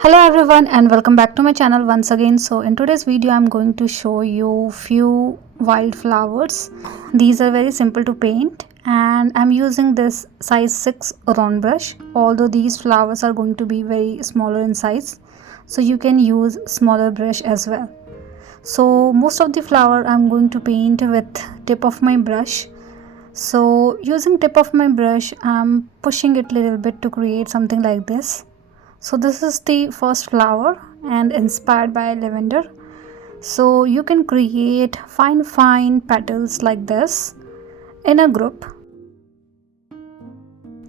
Hello everyone and welcome back to my channel once again. So in today's video I'm going to show you few wildflowers. These are very simple to paint and I'm using this size 6 round brush, although these flowers are going to be very smaller in size, so you can use smaller brush as well. So most of the flower I'm going to paint with tip of my brush. So using tip of my brush I'm pushing it a little bit to create something like this. So this is the first flower and inspired by lavender. So you can create fine petals like this in a group,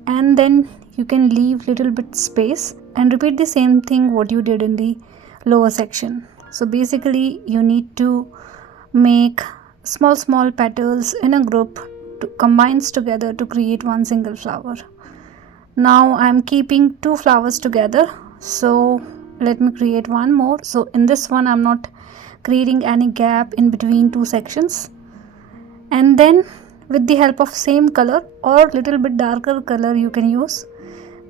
and then you can leave little bit space and repeat the same thing what you did in the lower section. So basically you need to make small petals in a group to combines together to create one single flower. Now I'm keeping two flowers together, so let me create one more. So in this one I'm not creating any gap in between two sections, and then with the help of same color or little bit darker color you can use,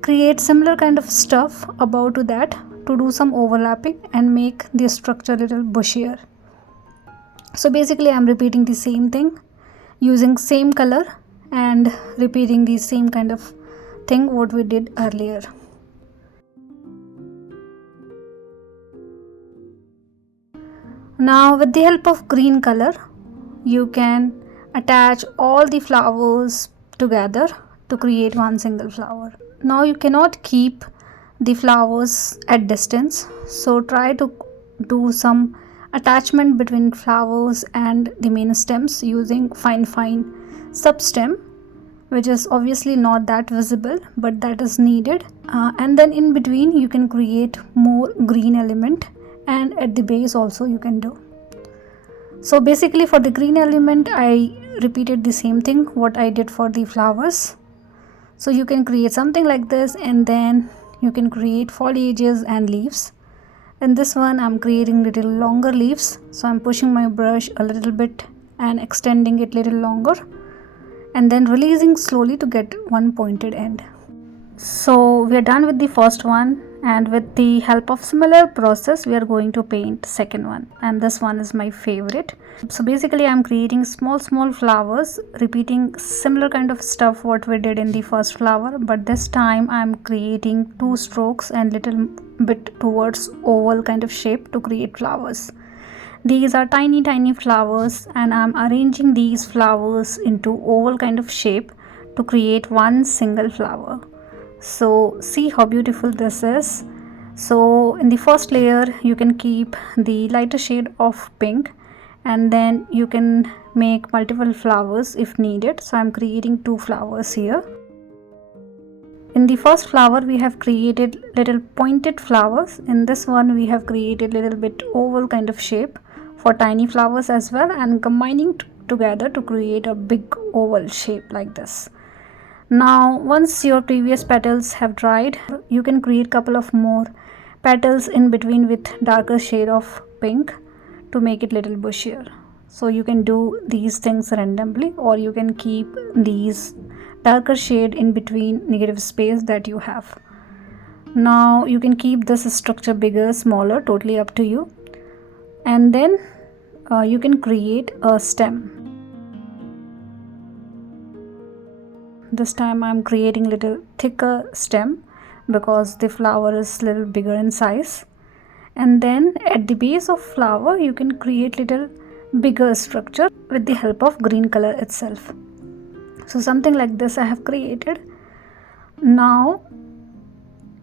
create similar kind of stuff above to that to do some overlapping and make the structure little bushier. So basically I'm repeating the same thing using same color and repeating the same kind of thing what we did earlier. Now with the help of green color you can attach all the flowers together to create one single flower. Now you cannot keep the flowers at distance, so try to do some attachment between flowers and the main stems using fine sub stem, which is obviously not that visible but that is needed, and then in between you can create more green element, and at the base also you can do. So basically for the green element I repeated the same thing what I did for the flowers. So you can create something like this, and then you can create foliages and leaves. In this one I'm creating little longer leaves, so I'm pushing my brush a little bit and extending it little longer, and then releasing slowly to get one pointed end. So we are done with the first one, and with the help of similar process we are going to paint second one, and this one is my favorite. So basically I'm creating small flowers, repeating similar kind of stuff what we did in the first flower, but this time I'm creating two strokes and little bit towards oval kind of shape to create flowers. These are tiny flowers, and I'm arranging these flowers into oval kind of shape to create one single flower. So see how beautiful this is. So in the first layer you can keep the lighter shade of pink, and then you can make multiple flowers if needed. So I'm creating two flowers here. In the first flower we have created little pointed flowers. In this one we have created little bit oval kind of shape for tiny flowers as well, and combining together to create a big oval shape like this. Now once your previous petals have dried, you can create couple of more petals in between with darker shade of pink to make it little bushier. So you can do these things randomly, or you can keep these darker shade in between negative space that you have. Now you can keep this structure bigger, smaller, totally up to you, and then you can create a stem. This time I'm creating little thicker stem because the flower is little bigger in size, and then at the base of flower you can create little bigger structure with the help of green color itself. So something like this I have created. Now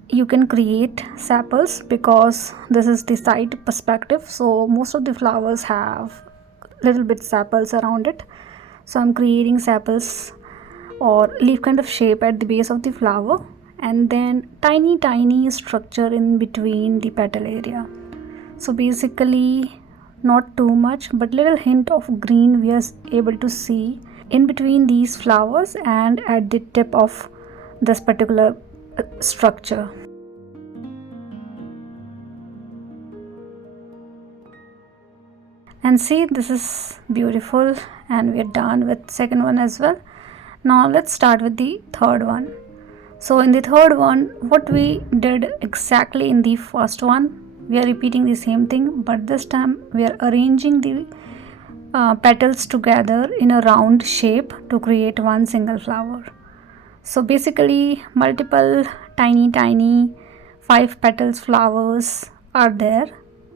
you can create sepals because this is the side perspective, so most of the flowers have little bit sepals around it. So I'm creating sepals or leaf kind of shape at the base of the flower, and then tiny structure in between the petal area. So basically not too much, but little hint of green we are able to see in between these flowers and at the tip of this particular structure. And see, this is beautiful, and we are done with second one as well. Now let's start with the third one. So in the third one, what we did exactly in the first one, we are repeating the same thing, but this time we are arranging the petals together in a round shape to create one single flower. So basically multiple tiny 5 petals flowers are there,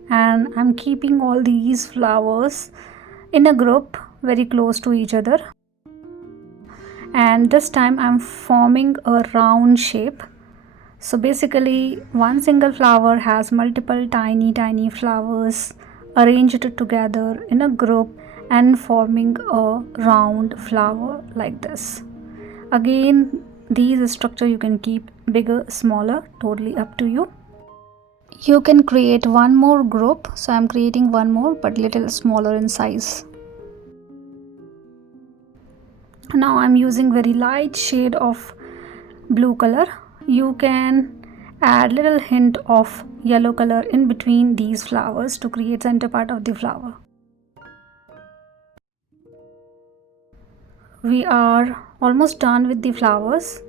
and I'm keeping all these flowers in a group very close to each other, and this time I'm forming a round shape. So basically one single flower has multiple tiny flowers arranged together in a group and forming a round flower like this. Again, these structure you can keep bigger, smaller, totally up to you. You can create one more group, so I'm creating one more but little smaller in size. Now I'm using very light shade of blue color. You can add little hint of yellow color in between these flowers to create center part of the flower. We are almost done with the flowers.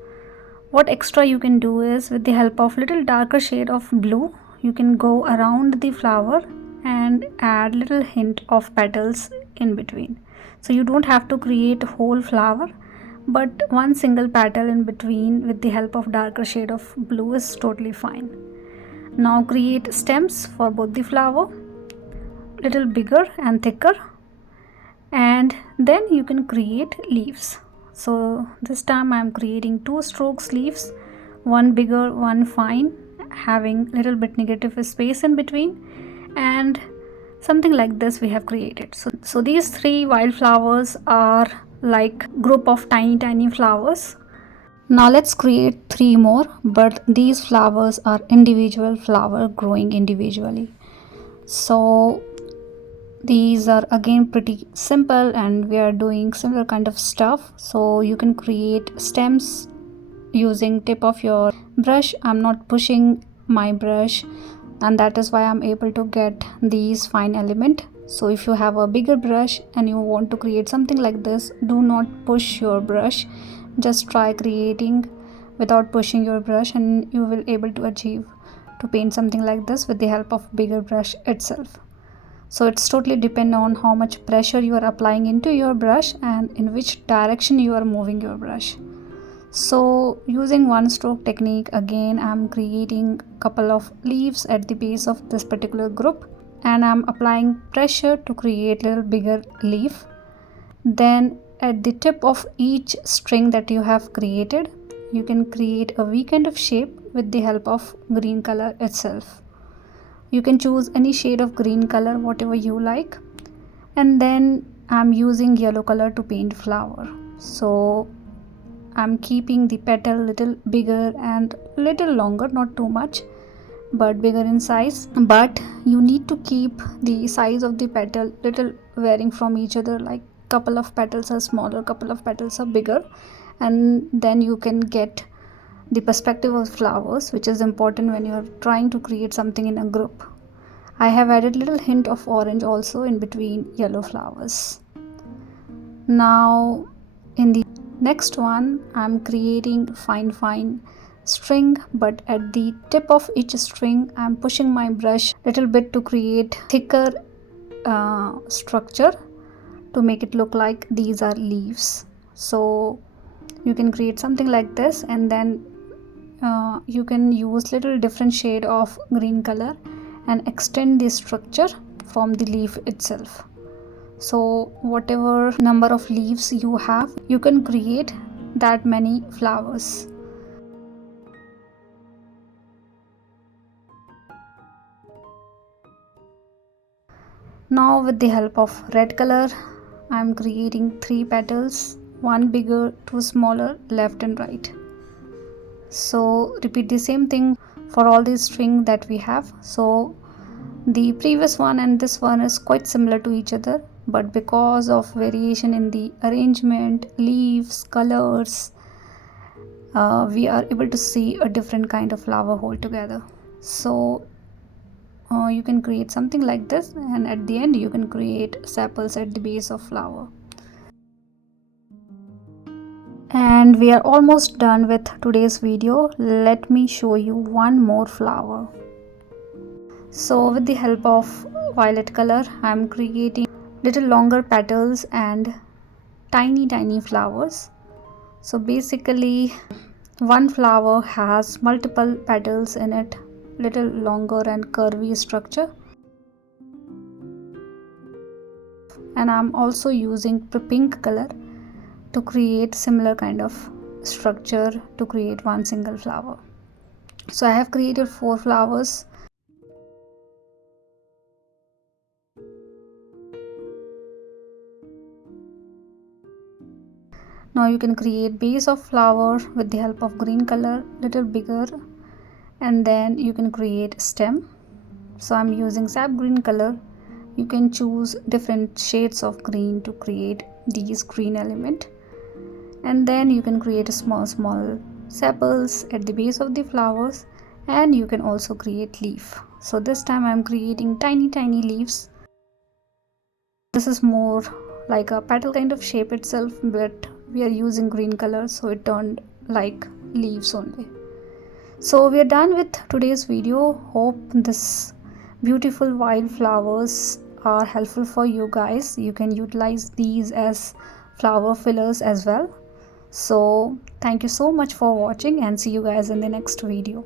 What extra you can do is, with the help of little darker shade of blue, you can go around the flower and add little hint of petals in between. So you don't have to create whole flower, but one single petal in between with the help of darker shade of blue is totally fine. Now create stems for both the flower, little bigger and thicker, and then you can create leaves. So this time I am creating 2 strokes leaves, one bigger, one fine, having little bit negative space in between, and something like this we have created. So these 3 wildflowers are like group of tiny flowers. Now let's create 3 more, but these flowers are individual flower growing individually. So these are again pretty simple, and we are doing similar kind of stuff. So you can create stems using tip of your brush. I'm not pushing my brush, and that is why I'm able to get these fine element. So if you have a bigger brush and you want to create something like this, do not push your brush, just try creating without pushing your brush, and you will able to achieve to paint something like this with the help of bigger brush itself. So it's totally depend on how much pressure you are applying into your brush and in which direction you are moving your brush. So using one stroke technique, again I'm creating couple of leaves at the base of this particular group, and I'm applying pressure to create little bigger leaf. Then at the tip of each string that you have created, you can create a V kind of shape with the help of green color itself. You can choose any shade of green color, whatever you like, and then I'm using yellow color to paint flower. So I'm keeping the petal little bigger and little longer, not too much but bigger in size, but you need to keep the size of the petal little varying from each other, like couple of petals are smaller, couple of petals are bigger, and then you can get the perspective of flowers, which is important when you are trying to create something in a group. I have added little hint of orange also in between yellow flowers. Now in the next one, I'm creating fine string, but at the tip of each string I'm pushing my brush little bit to create thicker structure to make it look like these are leaves. So you can create something like this, and then you can use little different shade of green color and extend the structure from the leaf itself. So whatever number of leaves you have, you can create that many flowers. Now with the help of red color, I am creating 3 petals, one bigger, 2 smaller, left and right. So repeat the same thing for all these string that we have. So the previous one and this one is quite similar to each other, but because of variation in the arrangement, leaves, colors, we are able to see a different kind of flower altogether. So you can create something like this, and at the end you can create sepals at the base of flower. And we are almost done with today's video. Let me show you one more flower. So with the help of violet color, I'm creating little longer petals and tiny flowers. So basically one flower has multiple petals in it, little longer and curvy structure. And I'm also using pink color to create similar kind of structure to create one single flower. So I have created 4 flowers. Now you can create base of flower with the help of green color, little bigger, and then you can create stem. So I'm using sap green color. You can choose different shades of green to create these green element, and then you can create a small sepals at the base of the flowers, and you can also create leaf. So this time I'm creating tiny leaves. This is more like a petal kind of shape itself, but we are using green color, so it turned like leaves only. So we are done with today's video. Hope this beautiful wildflowers are helpful for you guys. You can utilize these as flower fillers as well. So thank you so much for watching, and see you guys in the next video.